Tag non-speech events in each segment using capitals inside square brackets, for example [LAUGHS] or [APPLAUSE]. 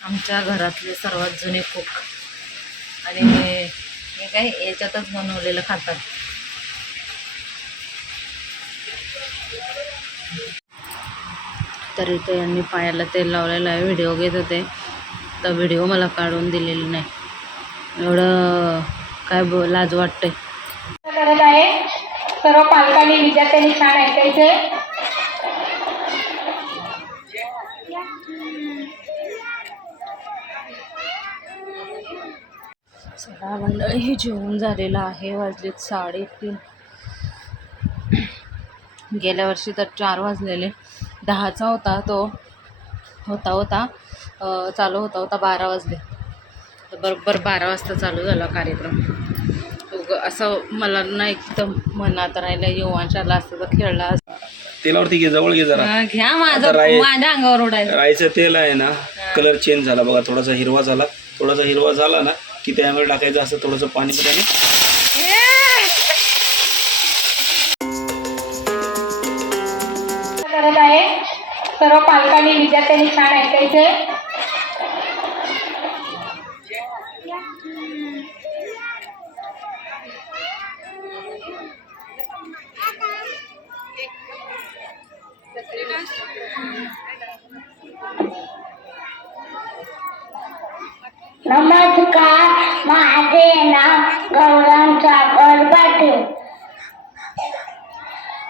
आमच्या घरातले सर्वात जुने कुक आणि हे काय याच्यातच बनवलेलं खातात. तर इथे यांनी पायाला तेल लावलेलं आहे व्हिडिओ घेत होते. तर व्हिडिओ मला काढून दिलेली नाही. एवढं काय ब लाज वाटतंय करत आहे. सर्व पालकांनी विद्यार्थ्यांनी छान ऐकायचे सगळा मंडळी जेवून झालेलं आहे वाजलेत साडेतीन. गेल्या वर्षी तर चार वाजलेले. दहाचा होता तो. होता होता. चालू होता होता बारा वाजले. तर बरोबर बारा वाजता चालू झाला कार्यक्रम. असं मला ना एकदम मनात राहिलं युवांशाला असतं तर खेळला असतं. तेलावरती घे जवळ घे जरा. हा, घ्या माझं. माझ्या अंगावर उडायचं. राईचं तेल आहे ना कलर चेंज झाला बघा थोडासा हिरवा झाला. थोडासा हिरवा झाला ना की त्यावर टाकायचं असं थोडंसं पाणी त्याने करत आहे. सर्व पालकांनी विद्यार्थ्यांनी छान ऐकायचंय नमस्कार माझे नाव गौरव सागर पाटील.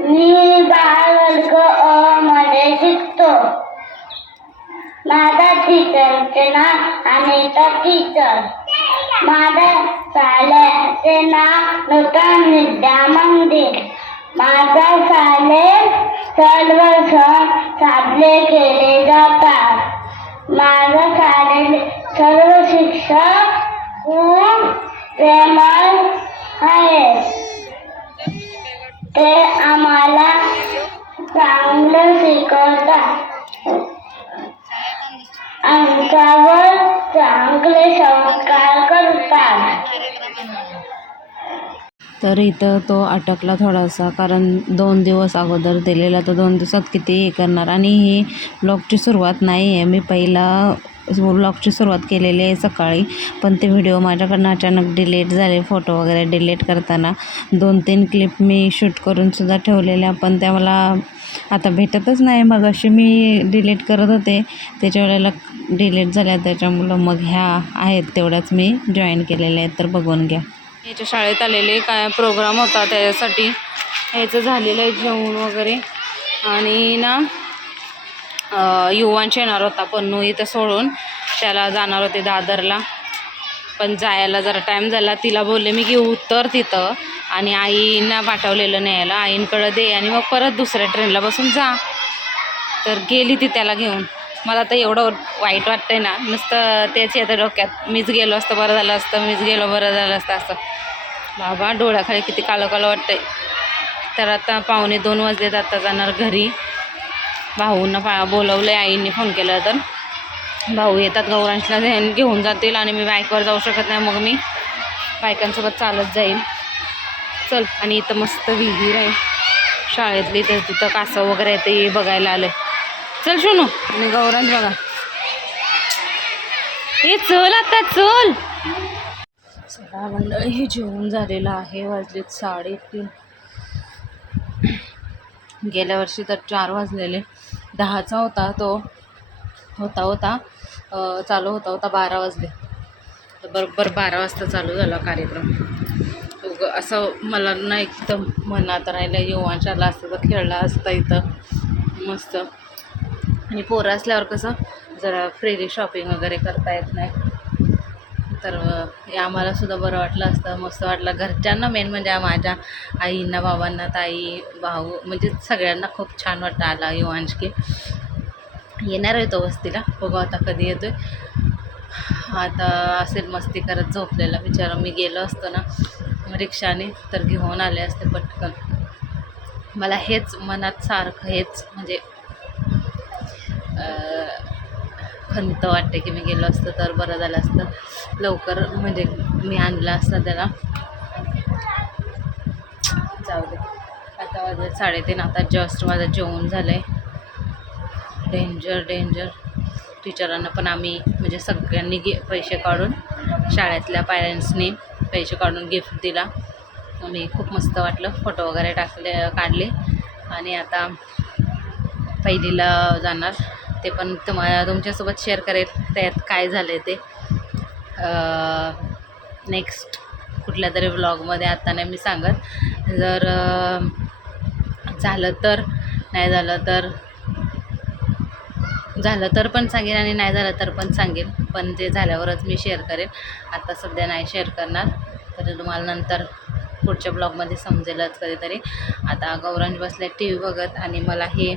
मी बाल वर्ग अ मध्ये शिकतो. माझा टीचरचे नाव अनिता टीचर. माझ्या शाळेचे नाव नूतन विद्या मंदिर माझ्या शाळेत सर्व सण साजरे केले जातात. माझ्या शाळेत सर्व शिक्षक खूप प्रेमळ आहे. ते आम्हाला चांगलं शिकवतात. आमच्यावर चांगले संस्कार करतात. तर इथं तो अटकला थोडासा कारण दोन दिवस अगोदर दिलेला तो दोन दिवसात किती हे करणार आणि ही ब्लॉगची सुरुवात नाही आहे. मी पहिला ब्लॉगची सुरुवात केलेली आहे सकाळी पण ते व्हिडिओ माझ्याकडनं अचानक डिलीट झाले फोटो वगैरे डिलीट करताना. दोन तीन क्लिप मी शूट करूनसुद्धा ठेवलेल्या पण त्या मला आता भेटतच नाही. मग अशी मी डिलीट करत होते त्याच्या वेळेला डिलीट झाल्या त्याच्यामुळं मग ह्या आहेत तेवढ्याच मी जॉईन केलेल्या आहेत तर बघून घ्या. याच्या शाळेत आलेले काय प्रोग्राम होता त्याच्यासाठी याचं झालेलं आहे जेवण वगैरे. आणि ना अं, युवांश येणार होता पन्नू इथं सोडून. त्याला जाणार होते दादरला. पण जायला जरा टाईम झाला. तिला बोलले मी की उत्तर तिथं. आणि आईना पाठवलेलं न्यायला. आईंकडं दे आणि मग परत दुसऱ्या ट्रेनला बसून जा. तर गेली ती त्याला घेऊन. मला तर एवढं वाईट वाटतं आहे ना. नुसतं तेच येतं डोक्यात. मीच गेलो असतं बरं झालं असतं मीच गेलो बरं झालं असतं असं. बाबा डोळ्याखाली किती काळं काळं आहे तर आता पाहुणे दोन वाजलेत आता जाणार घरी. भाऊंना पा बोलवलं आहे आईंनी फोन केला तर. भाऊ येतात गौरांशला घेऊन घेऊन जातील आणि मी बाईकवर जाऊ शकत नाही मग मी बायकांसोबत चालत जाईल चल आणि इथं मस्त विहीर आहे. शाळेतली तर तिथं कासव वगैरे आहे ते बघायला आलं चल शोनू. आणि गौरांश बघा. हे चल आता चल. सगळा मंडळी हे जेवण झालेलं आहे वाजलेत साडेतीन. गेल्या वर्षी तर चार वाजलेले. दहाचा होता तो. होता होता. चालू होता होता बारा वाजले. तर बरोबर बारा वाजता चालू झाला कार्यक्रम. असं मला ना एकदम मनात राहिलं युवांशाला असतं तर खेळला असतं इथं. मस्त. आणि पोरं असल्यावर कसं जरा फ्रीली शॉपिंग वगैरे करता येत नाही. तर हे आम्हाला सुद्धा बरं वाटलं असतं मस्त वाटलं. घरच्यांना मेन म्हणजे माझ्या आईंना बाबांना ताई भाऊ म्हणजे सगळ्यांना खूप छान वाटतं आला युवांश की येणार आहे तो वस्तीला. बघू आता कधी येतोय. आता असेल मस्ती करत झोपलेला. बिचारा मी गेलो असतो ना रिक्षाने तर घेऊन आले असते पटकन. मला हेच मनात सारखं हेच म्हणजे खंत वाटते की मी गेलो असतं तर बरं झालं असतं. लवकर म्हणजे मी आणलं असतं त्याला. जाऊ दे. आता वाजले साडेतीन आता जस्ट माझं जेवण झालं आहे डेंजर डेंजर टीचरांना पण आम्ही म्हणजे सगळ्यांनी गे पैसे काढून शाळेतल्या पॅरेंट्सनी पैसे काढून गिफ्ट दिला. आणि खूप मस्त वाटलं. फोटो वगैरे टाकले काढले. आणि आता पहिलीला जाणार. ते पण तुम्हाला तुमच्यासोबत शेअर करेल त्यात काय झालं आहे ते नेक्स्ट कुठल्या तरी व्लॉगमध्ये आता नाही मी सांगत. जर झालं तर नाही झालं तर झालं तर पण सांगेन आणि नाही झालं तर पण सांगेन. पण ते झाल्यावरच मी शेअर करेन आता सध्या नाही शेअर करणार. तर तुम्हाला नंतर पुढच्या ब्लॉगमध्ये समजेलच कधीतरी. आता गौरांज बसल्या टी व्ही बघत आणि मला हे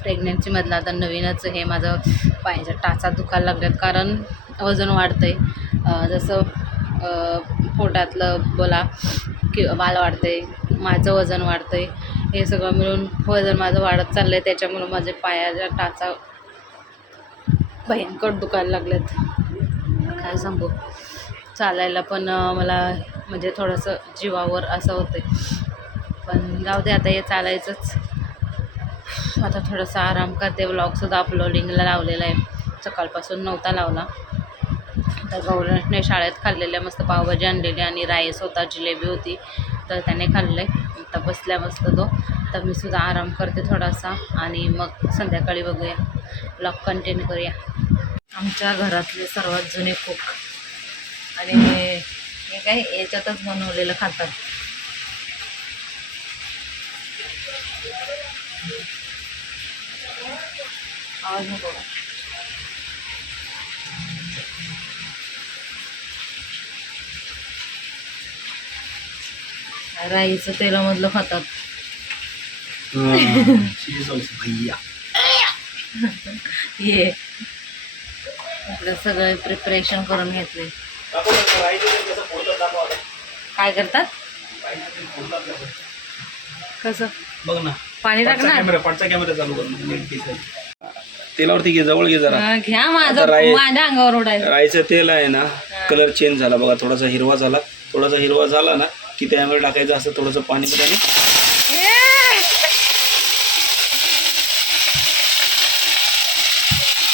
प्रेग्नन्सीमधलं आता नवीनच हे माझं पायाच्या टाचा दुखायला लागल्यात. कारण वजन वाढतं आहे जसं पोटातलं बोला कि बाल वाढतं आहे माझं वजन वाढतं आहे हे सगळं मिळून वजन माझं वाढत चाललं आहे त्याच्यामुळं माझे पायाच्या टाचा भयंकर दुखायला लागल्यात. काय सांगू? चालायला पण मला म्हणजे थोडंसं जीवावर असं होतं पण जाऊ दे आता हे चालायचंच. आता थोडासा आराम करते. ब्लॉगसुद्धा अपलोडिंगला लावलेला आहे. सकाळपासून नव्हता लावला. तर गौरवने शाळेत खाल्लेल्या मस्त पावभाजी आणलेली आणि राईस होता जिलेबी होती. तर त्याने खाल्ले आता बसल्या मस्त तो. तर मी सुद्धा आराम करते थोडासा. आणि मग संध्याकाळी बघूया. ब्लॉग कंटिन्यू करूया. आमच्या घरातले सर्वात जुने कुक आणि हे काय? याच्यातच बनवलेलं खातात. आवाज नको? राईचं तेलामधलं खातात. [LAUGHS] भैया. [LAUGHS] ये. सगळं प्रिपरेशन करून घेतले काय करतात? कसं? बघ ना. पाणी पाठचा टाकणार कॅमेरा पाठचा कॅमेरा चालू कर ना. नीट दिसेल. तेलावरती घे जवळ घे जरा हा, घ्या माझं आता राई- माझ्या अंगावर राईचं तेल आहे ना कलर चेंज झाला बघा थोडासा हिरवा झाला थोडासा हिरवा झाला ना की त्यामध्ये टाकायचं असं थोडंसं पाणी पिल्याने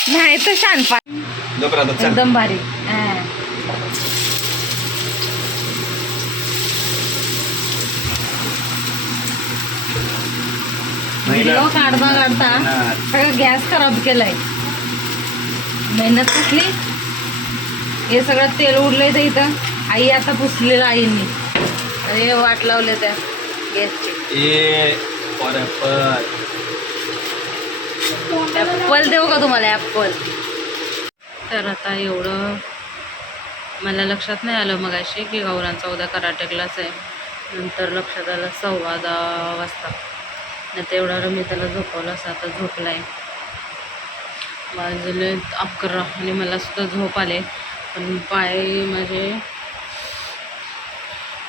नाही तर छान पाणी चल. एकदम भारी हा. नाही ना. व्हिडिओ काढता काढता हा. सगळं गॅस खराब केलाय. मेहनत कुठली? हे सगळं तेल उडलंय तर इथं. आई आता पुसलेलं आईंनी. अरे वाट लावले त्या गॅसची. ॲप्पल देऊ का तुम्हाला? ॲप्पल तर आता एवढं मला लक्षात नाही आलं मगाशी की गौरांचा उद्या कराटे क्लास आहे. नंतर लक्षात आलं सव्वा दहा वाजता. नाही तर एवढा मी त्याला झोपवलं असं आता झोपला आहे वाजले अकरा आणि मला सुद्धा झोप आले. पण पाय माझे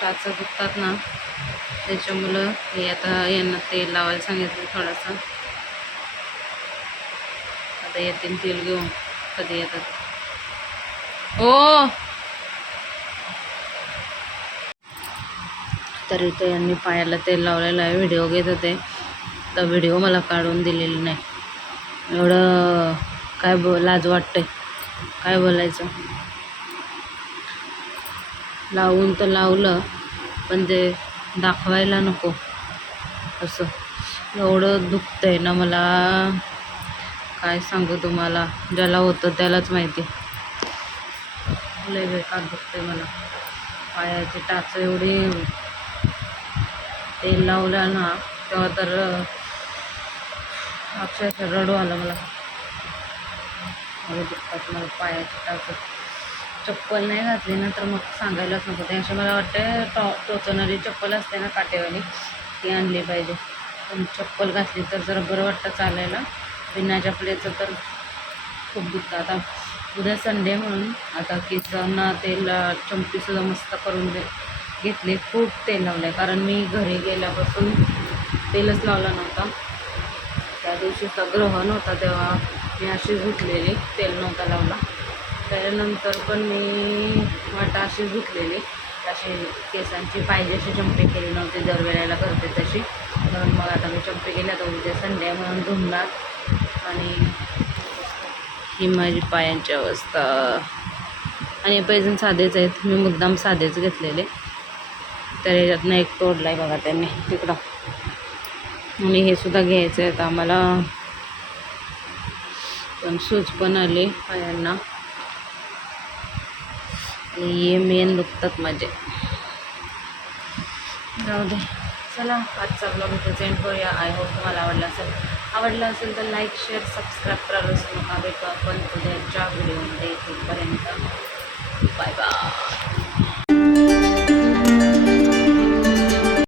टाचा दुखतात ना त्याच्यामुळं हे आता यांना तेल लावायला सांगितलं थोडंसं. आता येतील तेल घेऊन. कधी येतात? हो! तर इथे यांनी पायाला तेल लावलेलं आहे. व्हिडिओ घेत होते. आत्ता व्हिडिओ मला काढून दिलेली नाही. एवढं काय बो लाज वाटते काय बोलायचं? लावून तर लावलं पण ते दाखवायला नको. असं. एवढं दुखतंय ना मला. काय सांगू तुम्हाला? ज्याला होतं त्यालाच माहिती. लय बेकार दुखतंय मला. पायाची टाच एवढी. तेल लावलं ना तेव्हा तर अक्षरशः रडू आलं मला. दुखतात मला पायाचे टाच चप्पल नाही घातली ना तर मग सांगायलाच नको. त्यापेक्षा मला वाटतं टॉ टोचणारी चप्पल असते ना काटेवाली ती आणली पाहिजे. पण चप्पल घातली तर जरा बरं वाटतं चालायला. बिना चपलेचं तर खूप दुखतं. आता उद्या संडे म्हणून आता किसांना तेल चमकीसुद्धा मस्त करून दे घेतले. खूप तेल लावलं आहे कारण मी घरी गेल्यापासून तेलच लावला नव्हता. त्या दिवशीचा ग्रहण होता तेव्हा मी अशी धुतलेली तेल नव्हता लावला. त्याच्यानंतर पण मी वाटा अशी धुतलेली अशी केसांची पाहिजे अशी चंपे केली नव्हती दरवेळेला करते तशी. म्हणून मग आता मी चंपे केली आता उद्या संडे म्हणून धुणार आणि ही माझी पायांची अवस्था. आणि पैजन पैजण साधेच आहेत. मी मुद्दाम साधेच घेतलेले. तर ह्याच्यातनं एक तोडला आहे बघा त्यांनी तिकडं आणि हे सुद्धा घ्यायचं आहे. आता आम्हाला पण सूज पण आले पायांना. आणि हे मेन दुखतात माझे. जाऊ दे. चला आजचा ब्लॉग प्रेझेंट करूया. आय होप तुम्हाला आवडला असेल. आवडला असेल तर लाईक शेअर सबस्क्राईब करायला विसरू नका. पण आपण उद्याच्या व्हिडिओमध्ये तिथपर्यंत बाय बाय